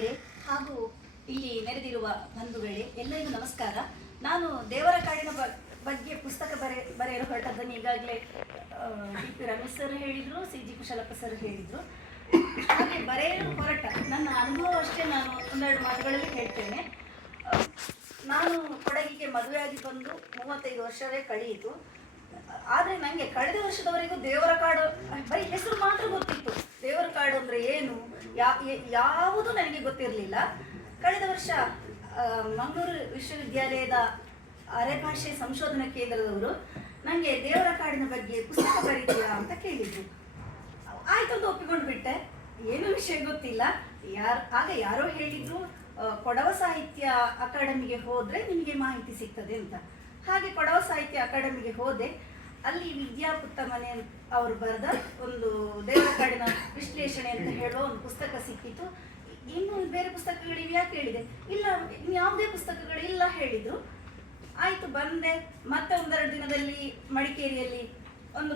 ಆತ್ಮೀಯರೇ ಹಾಗೂ ಇಲ್ಲಿ ನೆರೆದಿರುವ ಬಂಧುಗಳೇ, ಎಲ್ಲರಿಗೂ ನಮಸ್ಕಾರ. ನಾನು ದೇವರ ಕಾಡಿನ ಬಗ್ಗೆ ಪುಸ್ತಕ ಬರೆಯಲು ಹೊರಟದ್ದನ್ನು ಈಗಾಗಲೇ ಟಿ.ಪಿ. ರಮೇಶ್ ಸರ್ ಹೇಳಿದರು, ಸಿ.ಜಿ. ಕುಶಲಪ್ಪ ಸರ್ ಹೇಳಿದರು. ಹಾಗೆ ಬರೆಯಲು ಹೊರಟ ನನ್ನ ಅನುಭವ ಅಷ್ಟೇ ನಾನು ಒಂದೆರಡು ಮಾತುಗಳಲ್ಲಿ ಹೇಳ್ತೇನೆ. ನಾನು ಕೊಡಗಿಗೆ ಮದುವೆಯಾಗಿ ಬಂದು 35 ವರ್ಷವೇ ಕಳೆಯಿತು. ಆದರೆ ನನಗೆ ಕಳೆದ ವರ್ಷದವರೆಗೂ ದೇವರ ಕಾಡು ಬರೀ ಹೆಸರು ಮಾತ್ರ ಗೊತ್ತಿತ್ತು. ದೇವರ ಕಾಡು ಅಂದರೆ ಏನು, ಯಾವುದು ನನಗೆ ಗೊತ್ತಿರಲಿಲ್ಲ. ಕಳೆದ ವರ್ಷ ಮಂಗಳೂರು ವಿಶ್ವವಿದ್ಯಾಲಯದ ಅರೆಭಾಷೆ ಸಂಶೋಧನಾ ಕೇಂದ್ರದವರು ನನಗೆ ದೇವರ ಕಾಡಿನ ಬಗ್ಗೆ ಪುಸ್ತಕ ಬರೀತೀರಾ ಅಂತ ಕೇಳಿದ್ರು. ಆಯ್ತು ಅಂತ ಒಪ್ಪಿಕೊಂಡು ಬಿಟ್ಟೆ. ಏನು ವಿಷಯ ಗೊತ್ತಿಲ್ಲ. ಆಗ ಯಾರೋ ಹೇಳಿದ್ರು, ಕೊಡವ ಸಾಹಿತ್ಯ ಅಕಾಡೆಮಿಗೆ ಹೋದರೆ ನಿಮಗೆ ಮಾಹಿತಿ ಸಿಗ್ತದೆ ಅಂತ. ಹಾಗೆ ಕೊಡವ ಸಾಹಿತ್ಯ ಅಕಾಡೆಮಿಗೆ ಹೋದೆ. ಅಲ್ಲಿ ವಿದ್ಯಾಪುಟ್ಟ ಮನೆ ಅವರು ಬರೆದ ಒಂದು ದೇವರ ಕಾಡಿನ ವಿಶ್ಲೇಷಣೆ ಅಂತ ಹೇಳುವ ಒಂದು ಪುಸ್ತಕ ಸಿಕ್ಕಿತು. ಇನ್ನು ಬೇರೆ ಪುಸ್ತಕಗಳಿವೆ ಯಾಕೆ ಹೇಳಿದೆ, ಇಲ್ಲ ಯಾವುದೇ ಪುಸ್ತಕಗಳಿಲ್ಲ ಹೇಳಿದರು. ಆಯಿತು, ಬಂದೆ. ಮತ್ತೆ ಒಂದೆರಡು ದಿನದಲ್ಲಿ ಮಡಿಕೇರಿಯಲ್ಲಿ ಒಂದು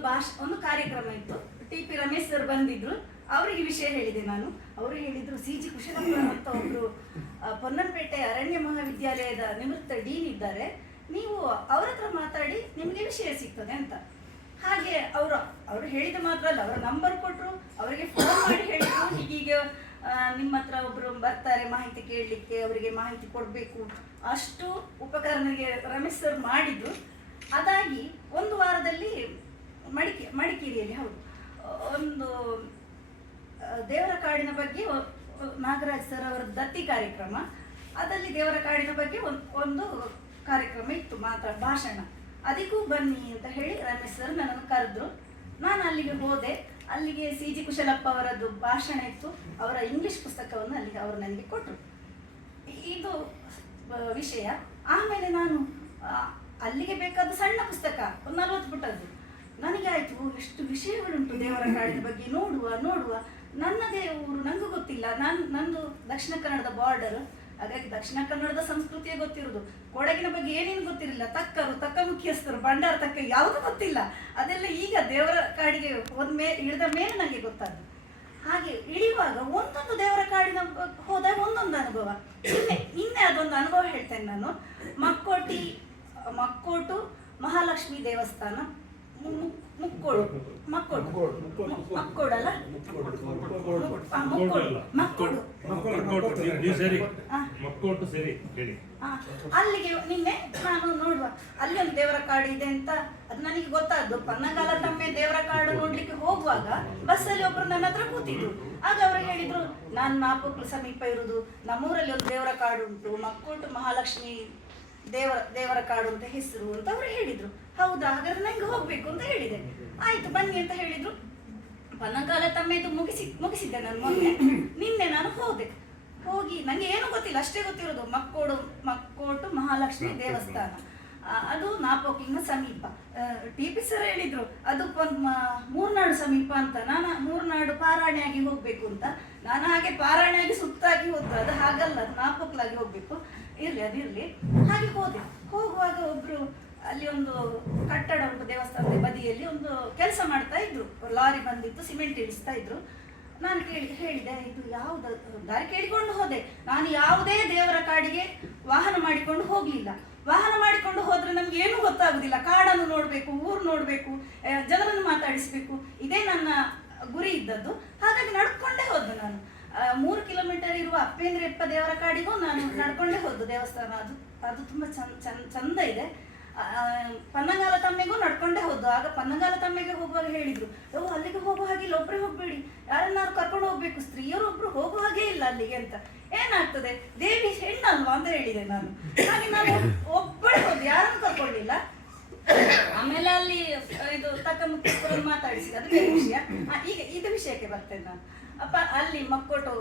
ಕಾರ್ಯಕ್ರಮ ಇತ್ತು. ಟಿ.ಪಿ. ರಮೇಶ್ ಸರ್ ಬಂದಿದ್ರು. ಅವರಿಗೆ ವಿಷಯ ಹೇಳಿದೆ ನಾನು. ಅವರು ಹೇಳಿದರು, ಸಿ.ಜಿ. ಕುಶಲಪ್ಪ ಅಂತ ಒಬ್ಬರು ಪೊನ್ನಂಪೇಟೆ ಅರಣ್ಯ ಮಹಾವಿದ್ಯಾಲಯದ ನಿವೃತ್ತ ಡೀನ್ ಇದ್ದಾರೆ, ನೀವು ಅವರ ಹತ್ರ ಮಾತಾಡಿ ನಿಮಗೆ ವಿಷಯ ಸಿಗ್ತದೆ ಅಂತ. ಹಾಗೆ ಅವರು ಹೇಳಿದ ಮಾತ್ರ ಅಲ್ಲ, ಅವರ ನಂಬರ್ ಕೊಟ್ಟರು, ಅವರಿಗೆ ಫೋನ್ ಮಾಡಿ ಹೇಳಿದರು, ಹೀಗೀಗ ನಿಮ್ಮ ಹತ್ರ ಒಬ್ಬರು ಬರ್ತಾರೆ ಮಾಹಿತಿ ಕೇಳಲಿಕ್ಕೆ, ಅವರಿಗೆ ಮಾಹಿತಿ ಕೊಡಬೇಕು. ಅಷ್ಟು ಉಪಕಾರ ನನಗೆ ರಮೇಶ್ ಸರ್ ಮಾಡಿದ್ರು. ಅದಾಗಿ ಒಂದು ವಾರದಲ್ಲಿ ಮಡಿಕೇರಿಯಲ್ಲಿ ಒಂದು ದೇವರ ಕಾಡಿನ ಬಗ್ಗೆ ನಾಗರಾಜ್ ಸರ್ ಅವರ ದತ್ತಿ ಕಾರ್ಯಕ್ರಮ, ಅದರಲ್ಲಿ ದೇವರ ಕಾಡಿನ ಬಗ್ಗೆ ಒಂದು ಕಾರ್ಯಕ್ರಮ ಇತ್ತು, ಮಾತ್ರ ಭಾಷಣ. ಅದಕ್ಕೂ ಬನ್ನಿ ಅಂತ ಹೇಳಿ ರಮೇಶ್ ಸರ್ ನನ್ನನ್ನು ಕರೆದ್ರು. ನಾನು ಅಲ್ಲಿಗೆ ಹೋದೆ. ಅಲ್ಲಿಗೆ ಸಿ.ಜಿ. ಕುಶಲಪ್ಪ ಅವರದ್ದು ಭಾಷಣ ಇತ್ತು. ಅವರ ಇಂಗ್ಲಿಷ್ ಪುಸ್ತಕವನ್ನು ಅಲ್ಲಿಗೆ ಅವರು ನನಗೆ ಕೊಟ್ಟರು. ಇದು ವಿಷಯ. ಆಮೇಲೆ ನಾನು ಅಲ್ಲಿಗೆ ಬೇಕಾದ ಸಣ್ಣ ಪುಸ್ತಕ ಒಂದು 40 ಪುಟದ್ದು. ನನಗೆ ಆಯಿತು, ಎಷ್ಟು ವಿಷಯಗಳುಂಟು ದೇವರ ಕಾಡಿನ ಬಗ್ಗೆ, ನೋಡುವ. ನನ್ನದೇ ಊರು ನನಗೂ ಗೊತ್ತಿಲ್ಲ. ನಂದು ದಕ್ಷಿಣ ಕನ್ನಡದ ಬಾರ್ಡರ್, ಹಾಗಾಗಿ ದಕ್ಷಿಣ ಕನ್ನಡದ ಸಂಸ್ಕೃತಿಯೇ ಗೊತ್ತಿರೋದು. ಕೊಡಗಿನ ಬಗ್ಗೆ ಏನೇನು ಗೊತ್ತಿರಲಿಲ್ಲ. ತಕ್ಕ ಮುಖ್ಯಸ್ಥರು, ಭಂಡಾರ ತಕ್ಕ ಯಾವುದು ಗೊತ್ತಿಲ್ಲ. ಅದೆಲ್ಲ ಈಗ ದೇವರ ಕಾಡಿಗೆ ಇಳಿದ ಮೇಲೆ ನನಗೆ ಗೊತ್ತಾದ್ದು. ಹಾಗೆ ಇಳಿಯುವಾಗ ಒಂದೊಂದು ದೇವರ ಕಾಡಿನ ಹೋದಾಗ ಒಂದೊಂದು ಅನುಭವ. ನಿನ್ನೆ ಅದೊಂದು ಅನುಭವ ಹೇಳ್ತೇನೆ ನಾನು. ಮಕ್ಕೋಟು ಮಹಾಲಕ್ಷ್ಮಿ ದೇವಸ್ಥಾನ, ಅಲ್ಲಿಗೆ ನಿನ್ನೆ ನಾನು ನೋಡುವ ಅಲ್ಲಿ ಒಂದು ದೇವರ ಕಾಡು ಇದೆ ಅಂತ ಅದು ನನಗೆ ಗೊತ್ತಾದ್ದು. ಪನ್ನಗಾಲತಮ್ಮೆ ದೇವರ ಕಾಡು ನೋಡ್ಲಿಕ್ಕೆ ಹೋಗುವಾಗ ಬಸ್ಸಲ್ಲಿ ಒಬ್ರು ನನ್ನ ಹತ್ರ ಕೂತಿದ್ರು. ಆಗ ಅವರು ಹೇಳಿದ್ರು, ನಾನು ನಾಪೋಕ್ಲು ಸಮೀಪ ಇರುವುದು, ನಮ್ಮೂರಲ್ಲಿ ಒಂದು ದೇವರ ಕಾಡು ಉಂಟು, ಮಕ್ಕೋಟು ಮಹಾಲಕ್ಷ್ಮಿ ದೇವರ ಕಾಡು ಅಂತ ಹೆಸರು ಅಂತ ಅವರು ಹೇಳಿದ್ರು. ಹೌದಾ, ಹಾಗಾದ್ರೆ ನಂಗೆ ಹೋಗ್ಬೇಕು ಅಂತ ಹೇಳಿದೆ. ಆಯ್ತು ಬನ್ನಿ ಅಂತ ಹೇಳಿದ್ರು. ಪನ್ನಗಾಲ ತಮ್ಮೆದು ಮುಗಿಸಿದ್ದೆ ನಾನು ಮೊನ್ನೆ. ನಿನ್ನೆ ನಾನು ಹೋಗಿ ನಂಗೆ ಏನು ಗೊತ್ತಿಲ್ಲ, ಅಷ್ಟೇ ಗೊತ್ತಿರೋದು ಮಕ್ಕೋಟು ಮಹಾಲಕ್ಷ್ಮಿ ದೇವಸ್ಥಾನ, ಅದು ನಾಪೋಕ್ಲಿನ ಸಮೀಪ. ಟಿ.ಪಿ. ಸರ್ ಹೇಳಿದ್ರು ಅದು ಮೂರ್ನಾಡು ಸಮೀಪ ಅಂತ. ನಾನು ಮೂರ್ನಾಡು ಪಾರಾಣಿಯಾಗಿ ಹೋಗ್ಬೇಕು ಅಂತ. ನಾನು ಹಾಗೆ ಪಾರಾಣಿಯಾಗಿ ಸುತ್ತಾಗಿ ಹೋದ್ದು, ಅದು ಹಾಗಲ್ಲ, ಅದು ನಾಪೋಕ್ಲಾಗಿ ಹೋಗ್ಬೇಕು. ಅದಿರ್ಲಿ. ಹಾಗೆ ಹೋಗುವಾಗ ಒಬ್ರು ಅಲ್ಲಿ ಒಂದು ಕಟ್ಟಡ ಉಂಟು ದೇವಸ್ಥಾನದ ಬದಿಯಲ್ಲಿ, ಒಂದು ಕೆಲಸ ಮಾಡ್ತಾ ಇದ್ರು. ಲಾರಿ ಬಂದಿತ್ತು, ಸಿಮೆಂಟ್ ಇಳಿಸ್ತಾ ಇದ್ರು. ನಾನು ಹೇಳಿದೆ, ಇದು ಯಾವ್ದು ದಾರಿ ಕೇಳಿಕೊಂಡು ಹೋದೆ. ನಾನು ಯಾವುದೇ ದೇವರ ಕಾಡಿಗೆ ವಾಹನ ಮಾಡಿಕೊಂಡು ಹೋಗ್ಲಿಲ್ಲ. ವಾಹನ ಮಾಡಿಕೊಂಡು ಹೋದ್ರೆ ನಮ್ಗೆ ಏನೂ ಗೊತ್ತಾಗುದಿಲ್ಲ. ಕಾಡನ್ನು ನೋಡ್ಬೇಕು, ಊರು ನೋಡ್ಬೇಕು, ಜನರನ್ನು ಮಾತಾಡಿಸ್ಬೇಕು, ಇದೇ ನನ್ನ ಗುರಿ ಇದ್ದದ್ದು. ಹಾಗಾಗಿ ನಡ್ಕೊಂಡೇ ಹೋದ್ದು ನಾನು. 3 ಕಿಲೋಮೀಟರ್ ಇರುವ ಅಪ್ಪೇಂದ್ರೆಪ್ಪ ದೇವರ ಕಾಡಿಗೂ ನಾನು ನಡ್ಕೊಂಡೇ ಹೋದ್ದು. ದೇವಸ್ಥಾನ ಅದು ತುಂಬಾ ಚಂದ ಇದೆ. ಪನ್ನಗಾಲ ತಮ್ಮೆಗೂ ನಡ್ಕೊಂಡೇ ಹೋದ್ದು. ಆಗ ಪನ್ನಗಾಲ ತಮ್ಮೆಗೆ ಹೋಗುವಾಗ ಹೇಳಿದ್ರು, ಅಲ್ಲಿಗೆ ಹೋಗುವ ಹಾಗಿಲ್ಲ, ಒಬ್ಬರೇ ಹೋಗ್ಬೇಡಿ, ಯಾರನ್ನಾರು ಕರ್ಕೊಂಡು ಹೋಗ್ಬೇಕು, ಸ್ತ್ರೀಯರು ಒಬ್ರು ಹೋಗುವ ಹಾಗೆ ಇಲ್ಲ ಅಲ್ಲಿಗೆ ಅಂತ. ಏನಾಗ್ತದೆ, ದೇವಿ ಹೆಣ್ಣಲ್ವಾ ಅಂತ ಹೇಳಿದೆ ನಾನು. ಹಾಗೆ ನಾನು ಒಬ್ಬಳೇ ಹೋದ್ದು, ಯಾರನ್ನು ಕರ್ಕೊಳ್ಳಿಲ್ಲ. ಆಮೇಲೆ ಅಲ್ಲಿ ಇದು ತಕ್ಕ ಮುಖ್ಯಸ್ಥರನ್ನು ಮಾತಾಡಿಸಿದೆ, ಅದು ಬೇರೆ ವಿಷಯ. ಈಗ ಇದು ವಿಷಯಕ್ಕೆ ಬರ್ತೇನೆ ನಾನು. ಅಲ್ಲಿ ಮಕ್ಕೋಟು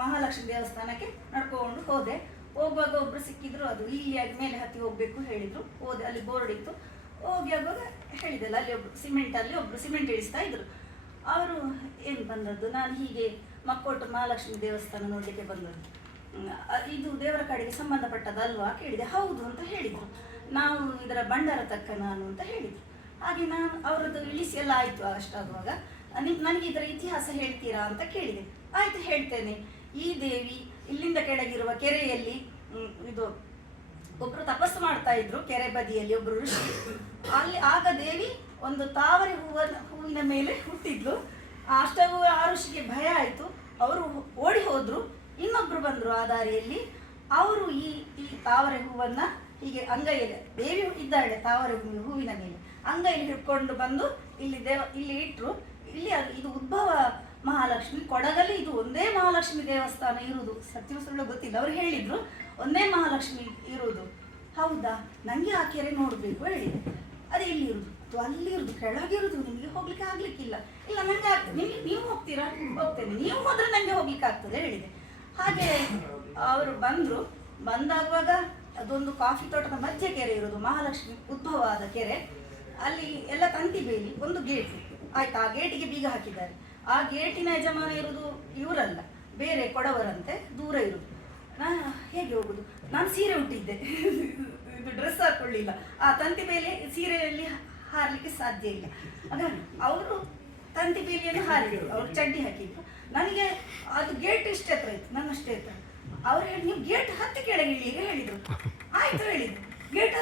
ಮಹಾಲಕ್ಷ್ಮಿ ದೇವಸ್ಥಾನಕ್ಕೆ ನಡ್ಕೊಂಡು ಹೋದೆ. ಹೋಗುವಾಗ ಒಬ್ರು ಸಿಕ್ಕಿದ್ರು, ಅದು ಇಲ್ಲಿಯಾಗಿ ಮೇಲೆ ಹತ್ತಿ ಹೋಗ್ಬೇಕು ಹೇಳಿದ್ರು. ಹೋದೆ, ಅಲ್ಲಿ ಬೋರ್ಡ್ ಇತ್ತು. ಹೋಗಿ ಆಗುವಾಗ ಹೇಳಿದೆಲ್ಲ, ಅಲ್ಲಿ ಒಬ್ರು ಸಿಮೆಂಟ್ ಇಳಿಸ್ತಾ ಇದ್ರು. ಅವರು ಏನು ಬಂದದ್ದು, ನಾನು ಹೀಗೆ ಮಕ್ಕೋಟು ಮಹಾಲಕ್ಷ್ಮಿ ದೇವಸ್ಥಾನ ನೋಡಲಿಕ್ಕೆ ಬಂದದ್ದು, ಇದು ದೇವರ ಕಾಡಿಗೆ ಸಂಬಂಧಪಟ್ಟದಲ್ವಾ ಕೇಳಿದೆ. ಹೌದು ಅಂತ ಹೇಳಿದರು. ನಾವು ಇದರ ಭಂಡಾರ ತಕ್ಕ ನಾನು ಅಂತ ಹೇಳಿದ್ರು. ಹಾಗೆ ನಾನು ಅವರದ್ದು ಇಳಿಸಿ ಎಲ್ಲ ಆಯಿತು. ಅಷ್ಟಾಗುವಾಗ ನನಗೆ ಇದರ ಇತಿಹಾಸ ಹೇಳ್ತೀರಾ ಅಂತ ಕೇಳಿದೆ. ಆಯಿತು ಹೇಳ್ತೇನೆ. ಈ ದೇವಿ ಇಲ್ಲಿಂದ ಕೆಳಗಿರುವ ಕೆರೆಯಲ್ಲಿ ಇದು ಒಬ್ರು ತಪಸ್ಸು ಮಾಡ್ತಾ ಇದ್ರು, ಕೆರೆ ಬದಿಯಲ್ಲಿ ಒಬ್ರು ಋಷಿ. ಅಲ್ಲಿ ಆಗ ದೇವಿ ಒಂದು ತಾವರೆ ಹೂವಿನ ಮೇಲೆ ಹುಟ್ಟಿದ್ಲು. ಅಷ್ಟಗೂ ಆ ಋಷಿಗೆ ಭಯ ಆಯಿತು, ಅವರು ಓಡಿ ಹೋದ್ರು. ಇನ್ನೊಬ್ರು ಬಂದ್ರು ಆ ದಾರಿಯಲ್ಲಿ, ಅವರು ಈ ತಾವರೆ ಹೂವನ್ನ ಹೀಗೆ ಅಂಗೈಯಲ್ಲಿ, ದೇವಿ ಇದ್ದಾಳೆ ತಾವರೆ ಹೂವಿನ ಮೇಲೆ, ಅಂಗೈಯಲ್ಲಿ ಹಿಡ್ಕೊಂಡು ಬಂದು ಇಲ್ಲಿ ಇಟ್ರು. ಇಲ್ಲಿ ಇದು ಉದ್ಭವ ಮಹಾಲಕ್ಷ್ಮಿ, ಕೊಡಗಲ್ಲಿ ಇದು ಒಂದೇ ಮಹಾಲಕ್ಷ್ಮಿ ದೇವಸ್ಥಾನ ಇರುವುದು. ಸತ್ಯ ಸುಳ್ಳು ಗೊತ್ತಿಲ್ಲ, ಅವ್ರು ಹೇಳಿದ್ರು ಒಂದೇ ಮಹಾಲಕ್ಷ್ಮಿ ಇರುವುದು. ಹೌದಾ, ನನಗೆ ಆ ಕೆರೆ ನೋಡಬೇಕು ಹೇಳಿದೆ. ಅದು ಎಲ್ಲಿರುವುದು? ಅಲ್ಲಿ ಇರುವುದು, ಕೆಳಗಿರುವುದು, ನಿಮಗೆ ಹೋಗ್ಲಿಕ್ಕೆ ಆಗ್ಲಿಕ್ಕಿಲ್ಲ. ಇಲ್ಲ ನನಗೆ ನಿಮಗೆ, ನೀವು ಹೋಗ್ತೀರಾ? ಹೋಗ್ತೇನೆ, ನೀವು ಹೋದ್ರೆ ನನಗೆ ಹೋಗ್ಲಿಕ್ಕೆ ಆಗ್ತದೆ ಹೇಳಿದೆ. ಹಾಗೆ ಅವರು ಬಂದಾಗುವಾಗ ಅದೊಂದು ಕಾಫಿ ತೋಟದ ಮಧ್ಯೆ ಕೆರೆ ಇರೋದು, ಮಹಾಲಕ್ಷ್ಮಿ ಉದ್ಭವ ಆದ ಕೆರೆ. ಅಲ್ಲಿ ಎಲ್ಲ ತಂತಿ ಬೇಲಿ, ಒಂದು ಗೇಟ್ ಆಯ್ತಾ, ಆ ಗೇಟಿಗೆ ಬೀಗ ಹಾಕಿದ್ದಾರೆ. ಆ ಗೇಟಿನ ಯಜಮಾನ ಇರುವುದು ಇವರಲ್ಲ, ಬೇರೆ ಕೊಡವರಂತೆ, ದೂರ ಇರುವುದು. ನಾನು ಹೇಗೆ ಹೋಗುದು? ನಾನು ಸೀರೆ ಉಟ್ಟಿದ್ದೆ, ಇದು ಡ್ರೆಸ್ ಹಾಕೊಳ್ಳಿಲ್ಲ. ಆ ತಂತಿ ಬೇಲಿ ಸೀರೆಯಲ್ಲಿ ಹಾರಲಿಕ್ಕೆ ಸಾಧ್ಯ ಇಲ್ಲ. ಆಗ ಅವರು ತಂತಿ ಬೇಲಿಯನ್ನು ಹಾರಿದ್ರು, ಅವ್ರು ಚಡ್ಡಿ ಹಾಕಿದ್ರು. ನನಗೆ ಅದು ಗೇಟ್ ಇಷ್ಟೇ ಹತ್ರ ಇತ್ತು, ನನ್ನಷ್ಟೇ ಹತ್ರ. ಅವ್ರು ಹೇಳಿ ನೀವು ಗೇಟ್ ಹತ್ತಿ ಕೆಳಗೆ ಇಳಿಯಿರಿ ಹೇಳಿದ್ರು. ಆಯ್ತು ಹೇಳಿದ್ರು, ಗೇಟ್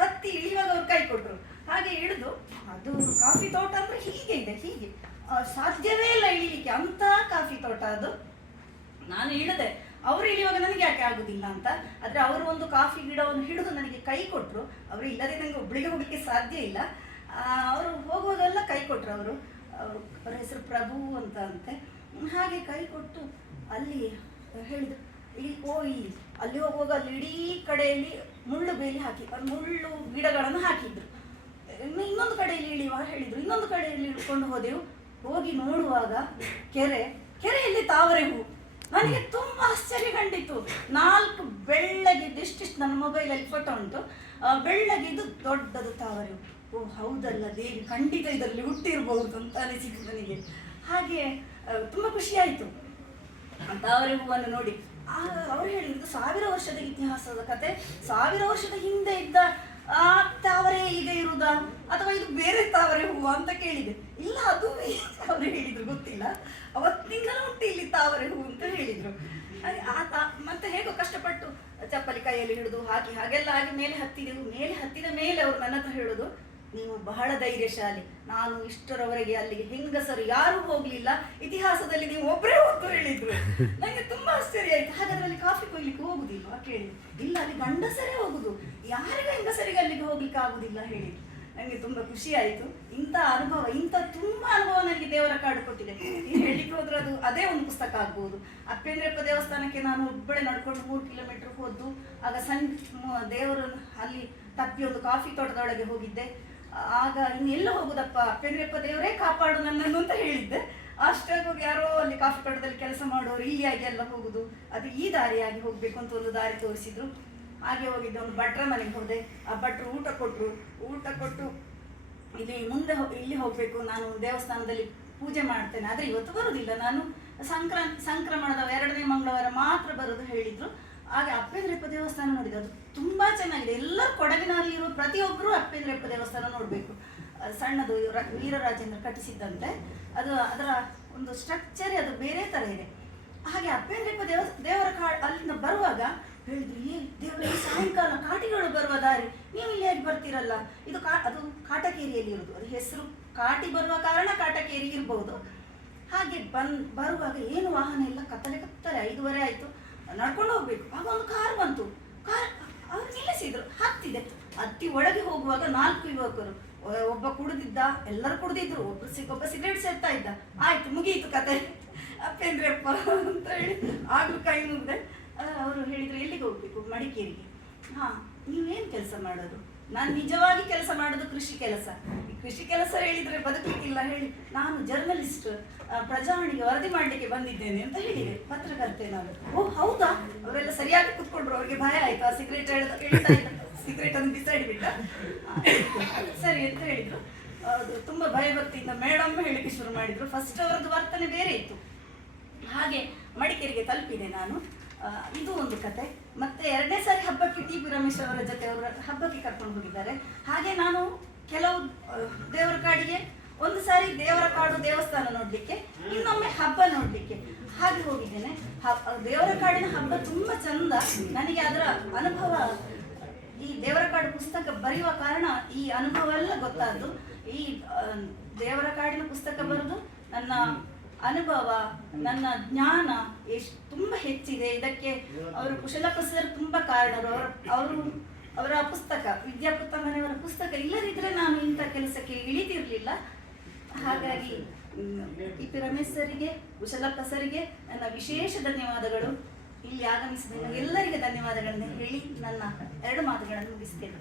ಹತ್ತಿ ಇಳಿಯುವಾಗ ಅವ್ರು ಕೈ ಕೊಟ್ಟರು. ಹಾಗೆ ಇಳಿದು, ಅದು ಕಾಫಿ ತೋಟ ಅಂದ್ರೆ ಹೀಗೆ ಇದೆ, ಹೀಗೆ ಸಾಧ್ಯವೇ ಇಲ್ಲ ಇಳಿಲಿಕ್ಕೆ, ಅಂತ ಕಾಫಿ ತೋಟ ಅದು. ನಾನು ಇಳಿದೆ, ಅವರು ಇಳಿಯುವಾಗ ನನಗೆ ಯಾಕೆ ಆಗುದಿಲ್ಲ ಅಂತ. ಆದ್ರೆ ಅವರು ಒಂದು ಕಾಫಿ ಗಿಡವನ್ನು ಹಿಡಿದು ನನಗೆ ಕೈ ಕೊಟ್ಟರು. ಅವರು ಇಲ್ಲದೆ ನನಗೆ ಒಬ್ಬಳಿಗೆ ಹೋಗ್ಲಿಕ್ಕೆ ಸಾಧ್ಯ ಇಲ್ಲ. ಅವರು ಹೋಗುವಾಗೆಲ್ಲ ಕೈ ಕೊಟ್ಟರು. ಅವರ ಹೆಸರು ಪ್ರಭು ಅಂತ ಅಂತೆ. ಹಾಗೆ ಕೈ ಕೊಟ್ಟು ಅಲ್ಲಿ ಹೇಳಿದ್ರು, ಇಲ್ಲಿ ಅಲ್ಲಿ ಹೋಗುವಾಗ ಅಲ್ಲಿ ಇಡೀ ಕಡೆಯಲ್ಲಿ ಮುಳ್ಳು ಬೇಲಿ ಹಾಕಿ, ಮುಳ್ಳು ಗಿಡಗಳನ್ನು ಹಾಕಿದ್ರು. ಇನ್ನೊಂದು ಕಡೆಯಲ್ಲಿ ಇಳಿಯುವಾಗ ಹೇಳಿದ್ರು, ಇನ್ನೊಂದು ಕಡೆಯಲ್ಲಿ ಇಳ್ಕೊಂಡು ಹೋದೆವು. ಹೋಗಿ ನೋಡುವಾಗ ಕೆರೆಯಲ್ಲಿ ತಾವರೆ ಹೂ. ನನಗೆ ತುಂಬಾ ಆಶ್ಚರ್ಯ ಕಂಡಿತು. 4 ಬೆಳ್ಳಗಿದ್ದು, ಇಷ್ಟಿಷ್ಟು ನನ್ನ ಮೊಬೈಲಲ್ಲಿ ಫೋಟೋ ಉಂಟು, ಬೆಳ್ಳಗಿದ್ದು ದೊಡ್ಡದು ತಾವರೆ ಹೂ. ಓ ಹೌದಲ್ಲ, ದೇವಿ ಖಂಡಿತ ಇದರಲ್ಲಿ ಹುಟ್ಟಿರ್ಬಹುದು ಅಂತ ಅನಿಸಿತು ನನಗೆ. ಹಾಗೆ ತುಂಬಾ ಖುಷಿ ಆಯಿತು ತಾವರೆ ಹೂವನ್ನು ನೋಡಿ. ಅವರು ಹೇಳಿದ್ದು 1000 ವರ್ಷದ ಇತಿಹಾಸದ ಕತೆ, 1000 ವರ್ಷದ ಹಿಂದೆ ಇದ್ದ ಆ ತಾವರೆ ಈಗ ಇರುವುದಾ ಅಥವಾ ಇದು ಬೇರೆ ತಾವರೆ ಹೂವು ಅಂತ ಕೇಳಿದೆ. ಇಲ್ಲ, ಅದು ಅವರು ಹೇಳಿದ್ರು, ಗೊತ್ತಿಲ್ಲ, ಅವತ್ತಿನಿಂದಲೂ ಉಂಟು ಇಲ್ಲಿ ತಾವರೆ ಹೂವು ಅಂತ ಹೇಳಿದ್ರು. ಮತ್ತೆ ಹೇಗೋ ಕಷ್ಟಪಟ್ಟು ಚಪ್ಪಲಿ ಕೈಯಲ್ಲಿ ಹಿಡಿದು ಹಾಗೆಲ್ಲ ಆಗಿ ಮೇಲೆ ಹತ್ತಿದ ಮೇಲೆ ಅವರು ನನ್ನ ಹತ್ರ ಹೇಳೋದು, ನೀವು ಬಹಳ ಧೈರ್ಯಶಾಲಿ, ನಾನು ಇಷ್ಟರವರೆಗೆ ಅಲ್ಲಿಗೆ ಹೆಂಗಸರು ಯಾರೂ ಹೋಗ್ಲಿಲ್ಲ, ಇತಿಹಾಸದಲ್ಲಿ ನೀವು ಒಬ್ಬರೇ ಹೋಗ್ತು ಹೇಳಿದ್ರು. ನನಗೆ ತುಂಬಾ ಆಶ್ಚರ್ಯ ಆಯ್ತು. ಹಾಗಾದ್ರೆ ಅಲ್ಲಿ ಕಾಫಿ ಕೊಯ್ಲಿಕ್ಕೆ ಹೋಗುದಿಲ್ವಾ ಕೇಳಿ. ಇಲ್ಲ, ಅಲ್ಲಿ ಗಂಡಸರೇ ಹೋಗುದು, ಯಾರಿಗೂ ಹೆಂಗಸರಿಗೆ ಅಲ್ಲಿಗೆ ಹೋಗ್ಲಿಕ್ಕೆ ಆಗುದಿಲ್ಲ ಹೇಳಿದ್ರು. ನನಗೆ ತುಂಬಾ ಖುಷಿ ಆಯ್ತು. ಇಂಥ ತುಂಬಾ ಅನುಭವ ನನಗೆ ದೇವರ ಕಾಡು ಕೊಟ್ಟಿದೆ. ಹೇಳಿಕ್ಕೆ ಹೋದ್ರೆ ಅದೇ ಒಂದು ಪುಸ್ತಕ ಆಗ್ಬಹುದು. ಅಪ್ಪೇಂದ್ರಪ್ಪ ದೇವಸ್ಥಾನಕ್ಕೆ ನಾನು ಒಬ್ಬಳೆ ನಡ್ಕೊಂಡು 3 ಕಿಲೋಮೀಟರ್ ಹೋದ್ದು. ಆಗ ದೇವರು ಅಲ್ಲಿ ತಪ್ಪಿ ಒಂದು ಕಾಫಿ ತೋಟದೊಳಗೆ ಹೋಗಿದ್ದೆ. ಆಗ ಇನ್ನೆಲ್ಲ ಹೋಗುದಪ್ಪ, ಅಪ್ಪೇಂದ್ರಪ್ಪ ದೇವರೇ ಕಾಪಾಡು ನನ್ನನ್ನು ಅಂತ ಹೇಳಿದ್ದೆ. ಅಷ್ಟಾಗಿ ಯಾರೋ ಅಲ್ಲಿ ಕಾಫಿ ತೋಟದಲ್ಲಿ ಕೆಲಸ ಮಾಡೋರು ಇಲ್ಲಿಯಾಗಿ ಎಲ್ಲ ಹೋಗುದು, ಅದು ಈ ದಾರಿಯಾಗಿ ಹೋಗ್ಬೇಕು ಅಂತ ಒಂದು ದಾರಿ ತೋರಿಸಿದ್ರು. ಹಾಗೆ ಹೋಗಿದ್ದೆ. ಒಂದು ಭಟ್ರ ಮನೆಗೆ ಹೋದೆ. ಆ ಭಟ್ರು ಊಟ ಕೊಟ್ಟು ಇಲ್ಲಿ ಮುಂದೆ ಇಲ್ಲಿ ಹೋಗ್ಬೇಕು, ನಾನು ದೇವಸ್ಥಾನದಲ್ಲಿ ಪೂಜೆ ಮಾಡ್ತೇನೆ, ಆದ್ರೆ ಇವತ್ತು ಬರುದಿಲ್ಲ, ನಾನು ಸಂಕ್ರಮಣದ 2ನೇ ಮಂಗಳವಾರ ಮಾತ್ರ ಬರೋದು ಹೇಳಿದ್ರು. ಹಾಗೆ ಅಪ್ಪೇಂದ್ರಪ್ಪ ದೇವಸ್ಥಾನ ನೋಡಿದೆ, ಅದು ತುಂಬಾ ಚೆನ್ನಾಗಿದೆ. ಎಲ್ಲರೂ ಕೊಡಗಿನಲ್ಲಿ ಇರುವ ಪ್ರತಿಯೊಬ್ಬರು ಅಪ್ಪೇಂದ್ರಪ್ಪ ದೇವಸ್ಥಾನ ನೋಡ್ಬೇಕು. ಸಣ್ಣದು ವೀರರಾಜೇಂದ್ರ ಕಟ್ಟಿಸಿದ್ದಂತೆ, ಅದರ ಒಂದು ಸ್ಟ್ರಕ್ಚರ್ ಅದು ಬೇರೆ ತರ ಇದೆ. ಹಾಗೆ ಅಪ್ಪೇಂದ್ರಪ್ಪ ದೇವರ ಅಲ್ಲಿಂದ ಬರುವಾಗ ಹೇಳಿದ್ರು, ದೇವರ ಸಾಯಂಕಾಲ ಕಾಟಿಗಳು ಬರುವ ದಾರಿ, ನೀವು ಇಲ್ಲಿ ಹೇಗೆ ಬರ್ತೀರಲ್ಲ, ಅದು ಕಾಟಕೇರಿಯಲ್ಲಿ ಇರುವುದು, ಅದು ಹೆಸರು ಕಾಟಿ ಬರುವ ಕಾರಣ ಕಾಟಕೇರಿ ಇರ್ಬಹುದು. ಹಾಗೆ ಬರುವಾಗ ಏನು ವಾಹನ ಇಲ್ಲ, ಕತ್ತಲೆ 5:30 ಆಯ್ತು, ನಡ್ಕೊಂಡು ಹೋಗ್ಬೇಕು. ಆಗ ಒಂದು ಕಾರ್ ಬಂತು, ಅವ್ರು ನಿಲ್ಲಿಸಿದ್ರು, ಹತ್ತಿ ಒಳಗೆ ಹೋಗುವಾಗ 4 ಯುವಕರು, ಒಬ್ಬ ಕುಡಿದಿದ್ದ, ಎಲ್ಲರೂ ಕುಡಿದಿದ್ರು, ಒಬ್ಬ ಸಿಗರೇಟ್ ಸೇರ್ತಾ ಇದ್ದ. ಆಯ್ತು, ಮುಗಿಯಿತು ಕತೆ, ಅಪ್ಪೇಂದ್ರಪ್ಪ ಅಂತ ಹೇಳಿ ಆಗ್ಲೂ ಕೈ ಮುಗ್ದೆ. ಅವರು ಹೇಳಿದ್ರು, ಎಲ್ಲಿಗೆ ಹೋಗ್ಬೇಕು? ಮಡಿಕೇರಿಗೆ. ನೀವೇನು ಕೆಲಸ ಮಾಡೋದು? ನಾನು ನಿಜವಾಗಿ ಕೆಲಸ ಮಾಡೋದು ಕೃಷಿ ಕೆಲಸ ಹೇಳಿದ್ರೆ ಬದುಕಲಿಕ್ಕಿಲ್ಲ ಹೇಳಿ, ನಾನು ಜರ್ನಲಿಸ್ಟ್, ಪ್ರಜಾವಾಣಿಗೆ ವರದಿ ಮಾಡಲಿಕ್ಕೆ ಬಂದಿದ್ದೇನೆ ಅಂತ ಹೇಳಿದೆ, ಪತ್ರಕರ್ತೆ ನಾನು. ಓ ಹೌದಾ? ಅವರೆಲ್ಲ ಸರಿಯಾಗಿ ಕೂತ್ಕೊಂಡ್ರು, ಅವ್ರಿಗೆ ಭಯ ಆಯ್ತು. ಆ ಸಿಗರೇಟ್ ಅನ್ನು ಬಿಸಾಡಿಬಿಟ್ಟ. ಸರಿ ಅಂತ ಹೇಳಿದ್ರು. ಅದು ತುಂಬಾ ಭಯಭಕ್ತಿಯಿಂದ ಮೇಡಮ್ ಹೇಳಿಕ್ಕೆ ಶುರು ಮಾಡಿದ್ರು. ಫಸ್ಟ್ ಅವರದ್ದು ವರ್ತನೆ ಬೇರೆ ಇತ್ತು. ಹಾಗೆ ಮಡಿಕೇರಿಗೆ ತಲುಪಿದೆ ನಾನು. ಇದು ಒಂದು ಕತೆ. ಮತ್ತೆ 2ನೇ ಸಾರಿ ಹಬ್ಬಕ್ಕೆ ಟಿ ಪಿ ರಮೇಶ್ ಅವರ ಜೊತೆ ಅವರ ಹಬ್ಬಕ್ಕೆ ಕರ್ಕೊಂಡು ಹೋಗಿದ್ದಾರೆ. ಹಾಗೆ ನಾನು ಕೆಲವು ದೇವರ ಕಾಡಿಗೆ ಒಂದು ಸಾರಿ ದೇವರ ಕಾಡು ದೇವಸ್ಥಾನ ನೋಡ್ಲಿಕ್ಕೆ, ಇನ್ನೊಮ್ಮೆ ಹಬ್ಬ ನೋಡ್ಲಿಕ್ಕೆ ಹಾಗೆ ಹೋಗಿದ್ದೇನೆ. ದೇವರ ಕಾಡಿನ ಹಬ್ಬ ತುಂಬಾ ಚಂದ. ನನಗೆ ಅದರ ಅನುಭವ ಈ ದೇವರ ಕಾಡು ಪುಸ್ತಕ ಬರೆಯುವ ಕಾರಣ ಈ ಅನುಭವ ಎಲ್ಲ ಗೊತ್ತಾದ್ದು. ಈ ದೇವರ ಕಾಡಿನ ಪುಸ್ತಕ ಬರೆದು ನನ್ನ ಅನುಭವ, ನನ್ನ ಜ್ಞಾನ ತುಂಬಾ ಹೆಚ್ಚಿದೆ. ಇದಕ್ಕೆ ಅವರು ಕುಶಲಪ್ಪ ಸರ್ ತುಂಬಾ ಕಾರಣರು. ಅವರ ಪುಸ್ತಕ, ವಿದ್ಯಾಪುತ್ತ ಮನೆಯವರ ಪುಸ್ತಕ ಇಲ್ಲದಿದ್ರೆ ನಾನು ಇಂಥ ಕೆಲಸಕ್ಕೆ ಇಳಿದಿರಲಿಲ್ಲ. ಹಾಗಾಗಿ ಟಿ.ಪಿ. ರಮೇಶ್ ಸರಿಗೆ, ಕುಶಲಪ್ಪ ಸರಿಗೆ ನನ್ನ ವಿಶೇಷ ಧನ್ಯವಾದಗಳು. ಇಲ್ಲಿ ಆಗಮಿಸಿದ ಎಲ್ಲರಿಗೆ ಧನ್ಯವಾದಗಳನ್ನು ಹೇಳಿ ನನ್ನ 2 ಮಾತುಗಳನ್ನು ಮುಗಿಸ್ತೇನೆ.